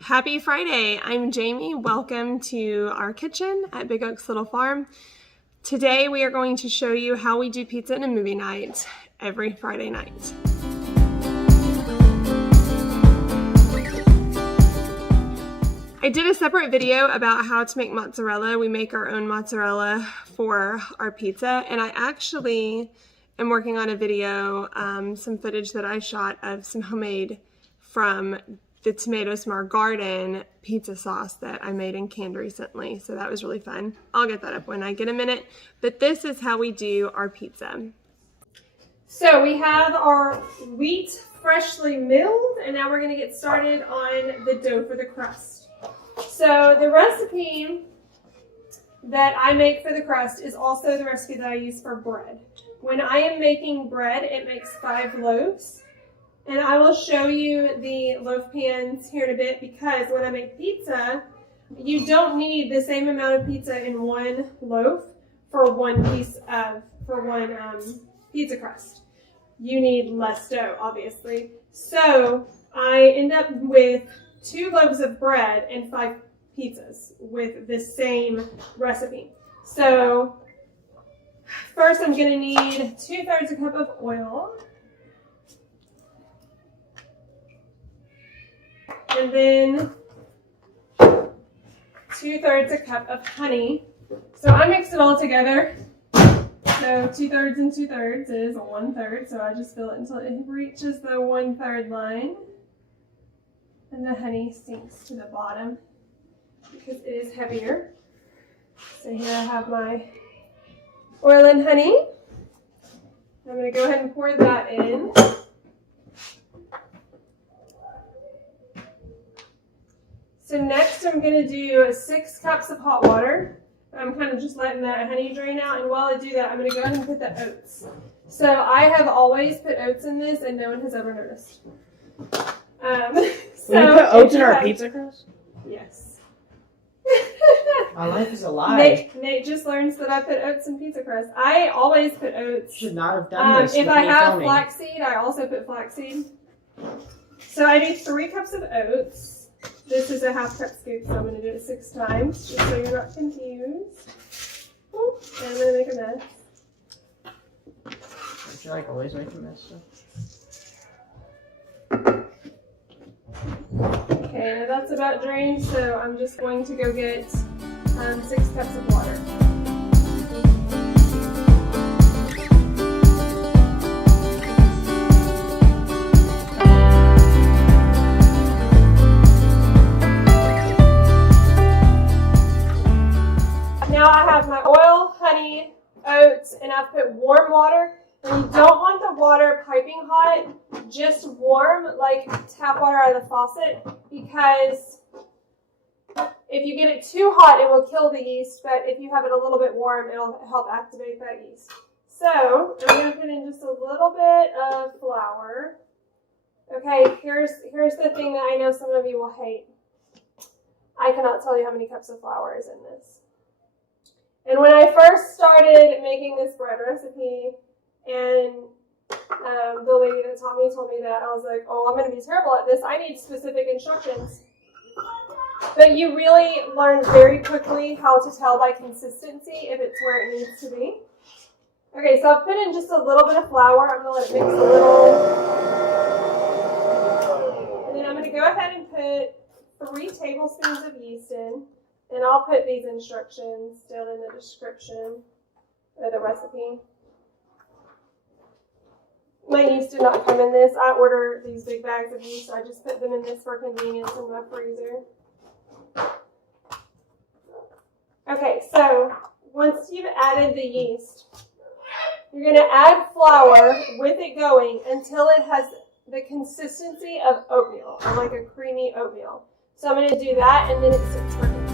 Happy Friday! I'm Jamie. Welcome to our kitchen at Big Oaks Little Farm. Today we are going to show you how we do pizza in a movie night every Friday night. I did a separate video about how to make mozzarella. We make our own mozzarella for our pizza, and I actually am working on a video, some footage that I shot of some homemade from the tomatoes from our garden pizza sauce that I made and canned recently. So that was really fun. I'll get that up when I get a minute. But this is how we do our pizza. So we have our wheat freshly milled, and now we're going to get started on the dough for the crust. So the recipe that I make for the crust is also the recipe that I use for bread. When I am making bread, it makes 5 loaves. And I will show you the loaf pans here in a bit, because when I make pizza, you don't need the same amount of pizza in one loaf for one pizza crust. You need less dough, obviously. So I end up with 2 loaves of bread and 5 pizzas with the same recipe. So first I'm going to need 2/3 a cup of oil. And then 2/3 a cup of honey. So I mix it all together. So 2/3 and 2/3 is 1/3. So I just fill it until it reaches the 1/3 line. And the honey sinks to the bottom because it is heavier. So here I have my oil and honey. I'm going to go ahead and pour that in. So next I'm going to do 6 cups of hot water. I'm kind of just letting that honey drain out, and while I do that, I'm going to go ahead and put the oats. So I have always put oats in this, and no one has ever noticed. So we put oats in our pizza crust? Yes. My life is a lie. Nate just learns that I put oats in pizza crust. I always put oats. You should not have done this. If I have flaxseed, I also put flaxseed. So I do 3 cups of oats. This is a 1/2 cup scoop, so I'm going to do it 6 times, just so you're not confused. Ooh, and I'm going to make a mess. Don't you like always make a mess stuff? Okay, now that's about drained, so I'm just going to go get 6 cups of water. Now I have my oil, honey, oats, and I've put warm water. And you don't want the water piping hot, just warm, like tap water out of the faucet, because if you get it too hot, it will kill the yeast, but if you have it a little bit warm, it'll help activate that yeast. So I'm going to put in just a little bit of flour. Okay, here's the thing that I know some of you will hate. I cannot tell you how many cups of flour is in this. And when I first started making this bread recipe, and the lady that taught me told me that, I was like, oh, I'm going to be terrible at this. I need specific instructions. But you really learn very quickly how to tell by consistency if it's where it needs to be. Okay, so I've put in just a little bit of flour. I'm going to let it mix a little. And then I'm going to go ahead and put 3 tablespoons of yeast in. And I'll put these instructions down in the description of the recipe. My yeast did not come in this. I ordered these big bags of yeast, so I just put them in this for convenience in my freezer. Okay, so once you've added the yeast, you're going to add flour with it going until it has the consistency of oatmeal, or like a creamy oatmeal. So I'm going to do that, and then it sits for 15 minutes.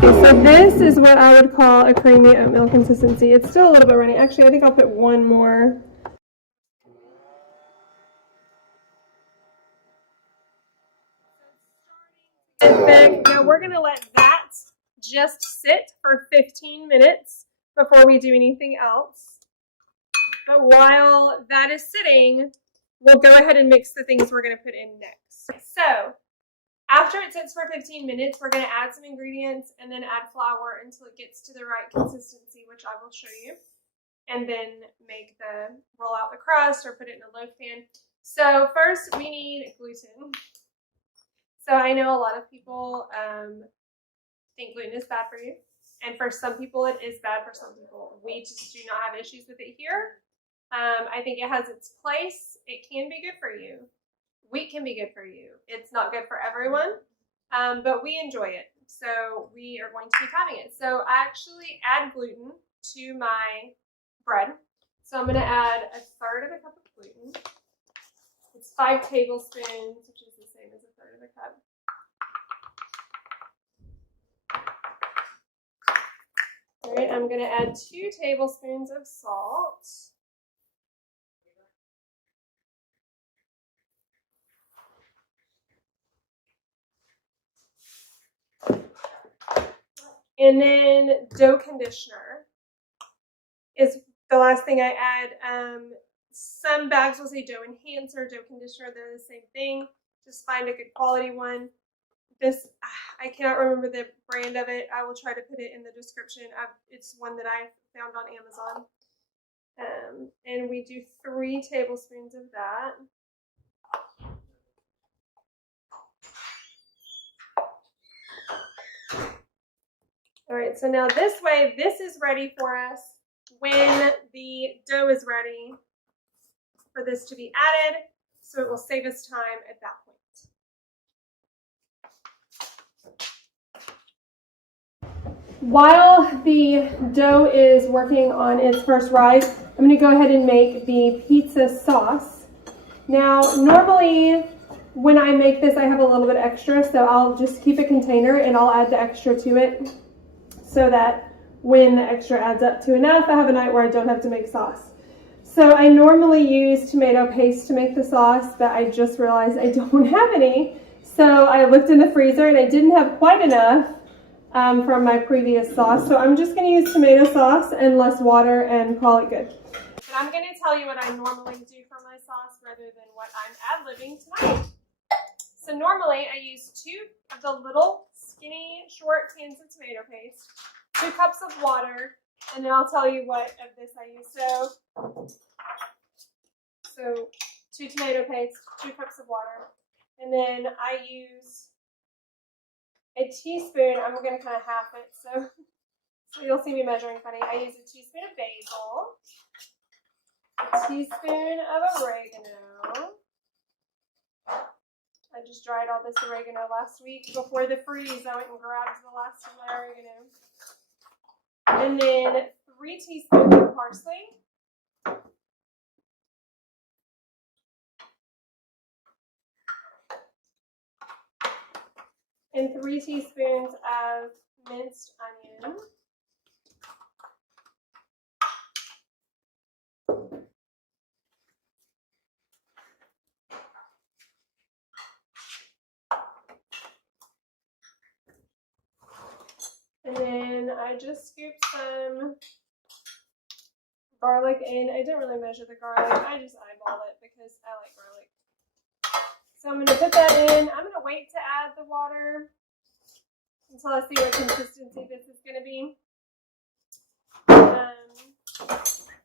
So this is what I would call a creamy oatmeal consistency. It's still a little bit runny. Actually, I think I'll put one more thick. Now we're going to let that just sit for 15 minutes before we do anything else. But while that is sitting, we'll go ahead and mix the things we're going to put in next. So after it sits for 15 minutes, we're going to add some ingredients and then add flour until it gets to the right consistency, which I will show you. And then roll out the crust or put it in a loaf pan. So first we need gluten. So I know a lot of people think gluten is bad for you. And for some people it is bad for some people. We just do not have issues with it here. I think it has its place. It can be good for you. Wheat can be good for you. It's not good for everyone, but we enjoy it. So we are going to be having it. So I actually add gluten to my bread. So I'm going to add 1/3 of a cup of gluten. It's 5 tablespoons, which is the same as 1/3 of a cup. All right, I'm going to add 2 tablespoons of salt. And then dough conditioner is the last thing I add. Some bags will say dough enhancer, dough conditioner. They're the same thing. Just find a good quality one. This, I cannot remember the brand of it. I will try to put it in the description. It's one that I found on Amazon. And we do 3 tablespoons of that. All right, so now this way, this is ready for us when the dough is ready for this to be added, so it will save us time at that point. While the dough is working on its first rise, I'm going to go ahead and make the pizza sauce. Now, normally when I make this, I have a little bit extra, so I'll just keep a container and I'll add the extra to it, so that when the extra adds up to enough, I have a night where I don't have to make sauce. So I normally use tomato paste to make the sauce, but I just realized I don't have any. So I looked in the freezer and I didn't have quite enough from my previous sauce. So I'm just going to use tomato sauce and less water and call it good. But I'm going to tell you what I normally do for my sauce rather than what I'm ad-libbing tonight. So normally I use 2 of the little skinny short cans of tomato paste, 2 cups of water, and then I'll tell you what of this I use. So 2 tomato paste, 2 cups of water, and then I use a teaspoon. I'm going to kind of half it, so you'll see me measuring funny. I use a teaspoon of basil, a teaspoon of oregano. I just dried all this oregano last week before the freeze. I went and grabbed the last of my oregano. And then 3 teaspoons of parsley. And 3 teaspoons of minced onion. And then I just scooped some garlic in. I didn't really measure the garlic. I just eyeballed it because I like garlic. So I'm going to put that in. I'm going to wait to add the water until I see what consistency this is going to be.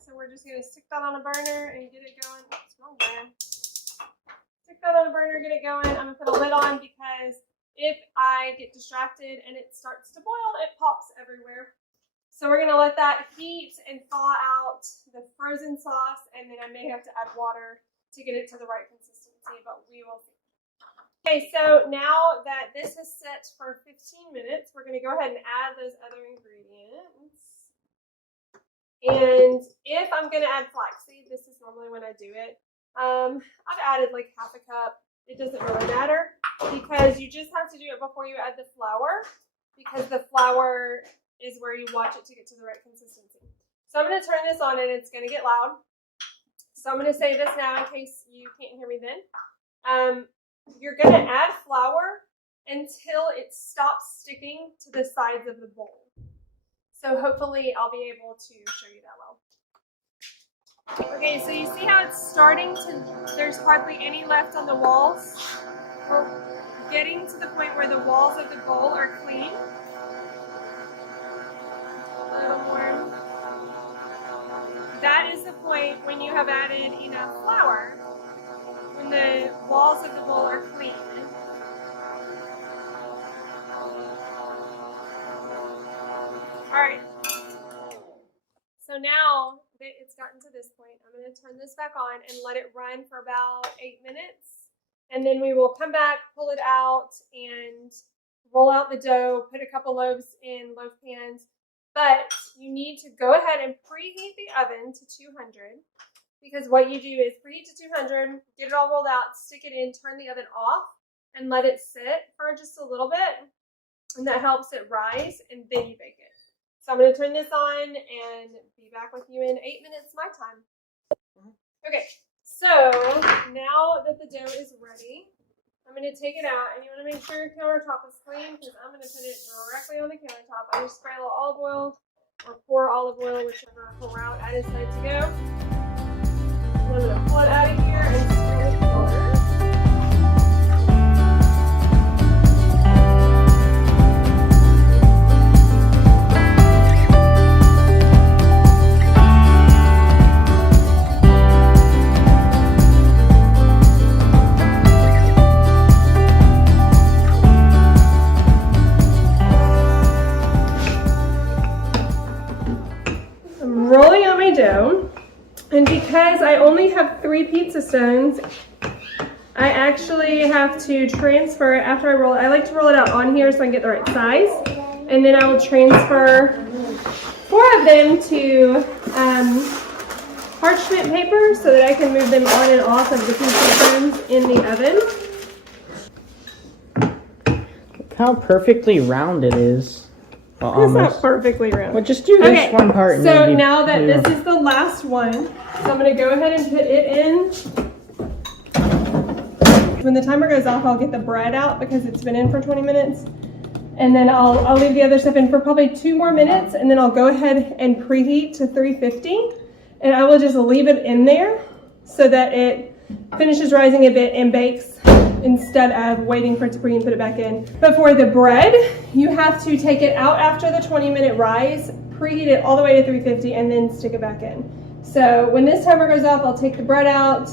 So we're just going to stick that on a burner and get it going. Oops, wrong burner. Stick that on a burner, get it going. I'm going to put a lid on because if I get distracted and it starts to boil, it pops everywhere. So we're going to let that heat and thaw out the frozen sauce, and then I may have to add water to get it to the right consistency, but we will see. Okay, so now that this is set for 15 minutes, we're going to go ahead and add those other ingredients. And if I'm going to add flaxseed, this is normally when I do it. I've added like half a cup. It doesn't really matter because you just have to do it before you add the flour, because the flour is where you watch it to get to the right consistency. So I'm going to turn this on and it's going to get loud. So I'm going to say this now in case you can't hear me then. You're going to add flour until it stops sticking to the sides of the bowl. So hopefully I'll be able to show you that well. Okay, so you see how it's starting to, there's hardly any left on the walls? We're getting to the point where the walls of the bowl are clean. A little more. That is the point when you have added enough flour, when the walls of the bowl are clean. Alright, so now that it's gotten to this point, I'm going to turn this back on and let it run for about 8 minutes. And then we will come back, pull it out, and roll out the dough, put a couple loaves in loaf pans. But you need to go ahead and preheat the oven to 200, because what you do is preheat to 200, get it all rolled out, stick it in, turn the oven off, and let it sit for just a little bit. And that helps it rise, and then you bake it. So I'm going to turn this on and be back with you in 8 minutes my time. Okay, so now that the dough is ready, I'm going to take it out, and you want to make sure your countertop is clean, because I'm going to put it directly on the countertop. I just spray a little olive oil or pour olive oil, whichever route I decide to go. I'm going to pull it out of here and stir it with water. Rolling out my dough, and because I only have 3 pizza stones, I actually have to transfer it after I roll it. I like to roll it out on here so I can get the right size, and then I will transfer 4 of them to parchment paper so that I can move them on and off of the pizza stones in the oven. Look how perfectly round it is. Well, it's not perfectly round. Well, just do this one part. And so now that this is the last one, so I'm going to go ahead and put it in. When the timer goes off, I'll get the bread out because it's been in for 20 minutes. And then I'll leave the other stuff in for probably 2 more minutes, and then I'll go ahead and preheat to 350. And I will just leave it in there so that it finishes rising a bit and bakes instead of waiting for it to preheat and put it back in. But for the bread, you have to take it out after the 20-minute rise, preheat it all the way to 350, and then stick it back in. So when this timer goes off, I'll take the bread out,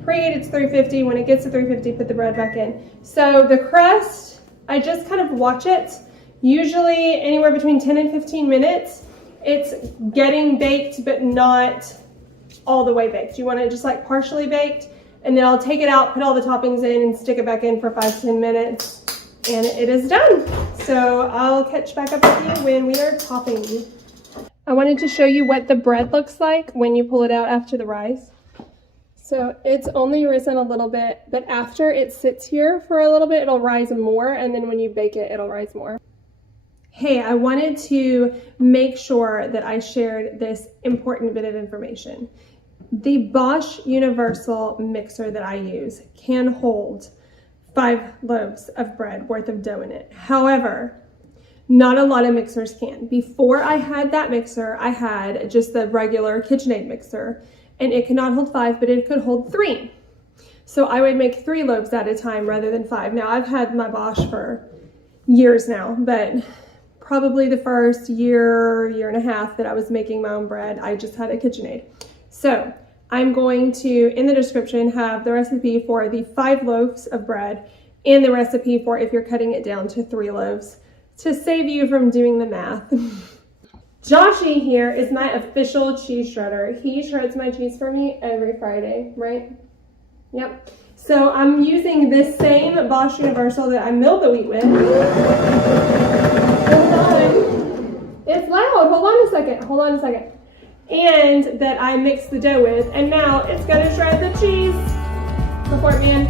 preheat it to 350. When it gets to 350, put the bread back in. So the crust, I just kind of watch it. Usually anywhere between 10 and 15 minutes. It's getting baked, but not all the way baked. You want it just like partially baked. And then I'll take it out, put all the toppings in, and stick it back in for 5-10 minutes, and it is done. So I'll catch back up with you when we are topping. I wanted to show you what the bread looks like when you pull it out after the rise. So it's only risen a little bit, but after it sits here for a little bit, it'll rise more, and then when you bake it, it'll rise more. Hey, I wanted to make sure that I shared this important bit of information. The Bosch Universal mixer that I use can hold 5 loaves of bread worth of dough in it. However, not a lot of mixers can. Before I had that mixer, I had just the regular KitchenAid mixer, and it could not hold 5, but it could hold 3. So I would make 3 loaves at a time rather than 5. Now, I've had my Bosch for years now, but probably the first year and a half that I was making my own bread, I just had a KitchenAid. So I'm going to, in the description, have the recipe for the 5 loaves of bread and the recipe for if you're cutting it down to 3 loaves to save you from doing the math. Joshy here is my official cheese shredder. He shreds my cheese for me every Friday, right? Yep. So I'm using this same Bosch Universal that I milled the wheat with. Hold on. It's loud. Hold on a second. Hold on a second. And that I mixed the dough with. And now it's going to shred the cheese. Go for it, man.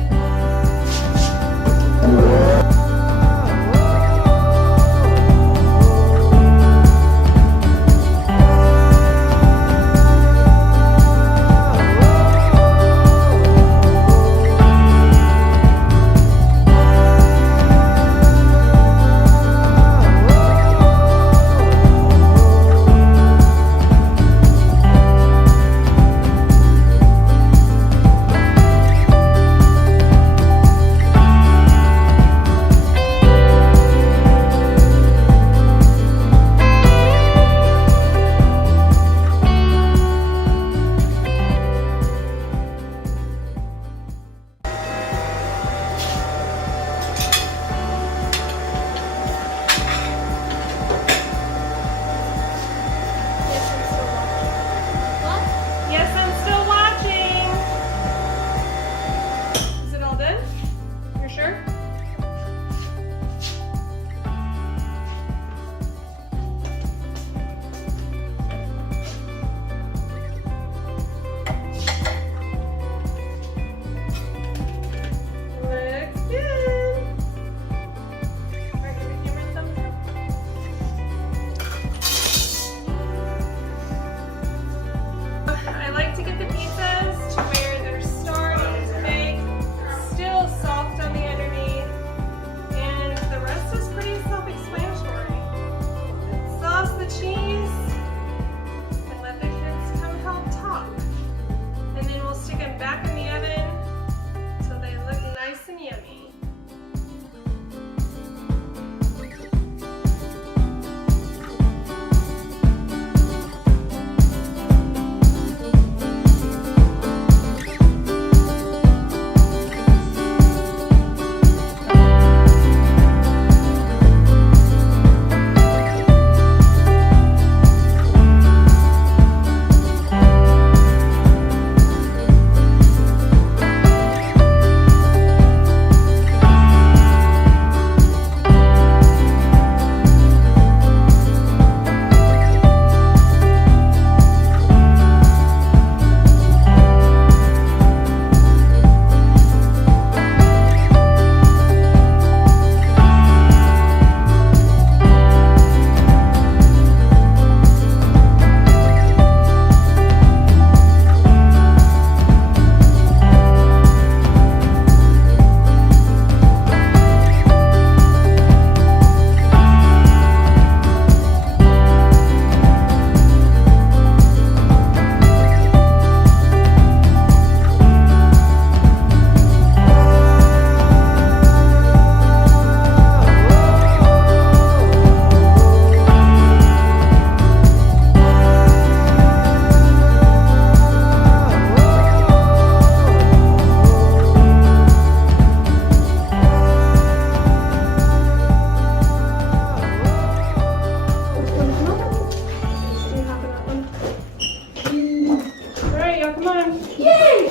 go. Come on. Yay!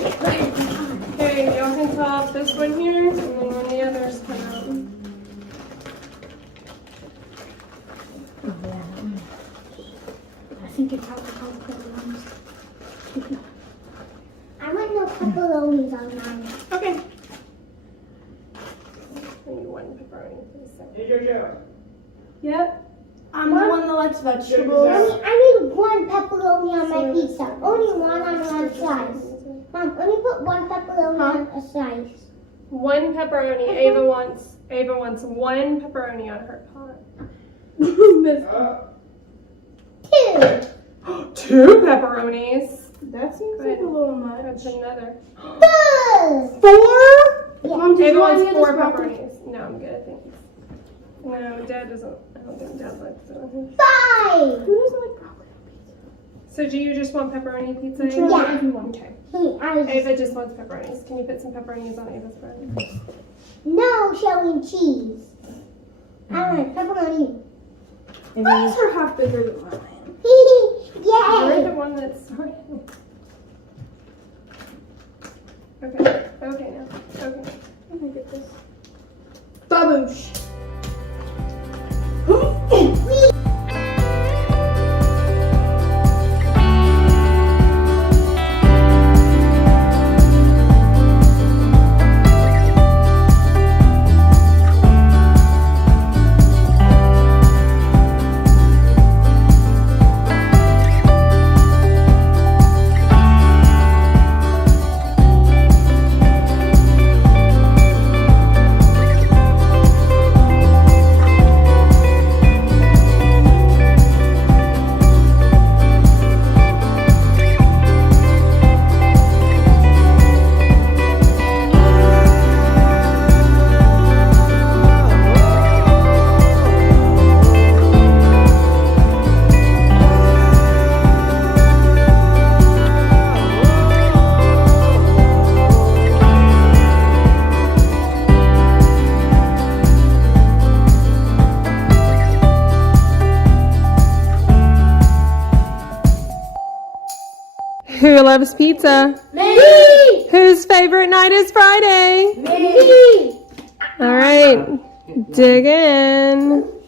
Okay, y'all can top this one here, and then when the others come out. I think it's how the pepperonis. I want no pepperonis on mine. Okay. I need one pepperoni, please. Sir. Yep. I'm the one that likes vegetables. I need one pepperoni on my pizza. Only one on one slice. Mom, only put one pepperoni on a slice. One pepperoni. Ava wants one pepperoni on her pot. Two. Two pepperonis. That seems like a little That's much. another. Four. 4? Yeah. Mom, did Ava you want wants any of 4 this broccoli? pepperonis. No, I'm good, thanks. No, Dad doesn't. I don't think Dad likes it. 5. Who doesn't like broccoli? So do you just want pepperoni pizza? Sure, Ava? Yeah. everyone. Okay. I was Ava just wants pepperonis. Can you put some pepperonis on Ava's bread? no showing cheese. I want pepperoni. Why is her half bigger than mine? You're Yay. the one that's. Okay. Okay now. Okay. I'm gonna get this. Baboosh. Who loves pizza? Me. Whose favorite night is Friday? Me. All right. Dig in.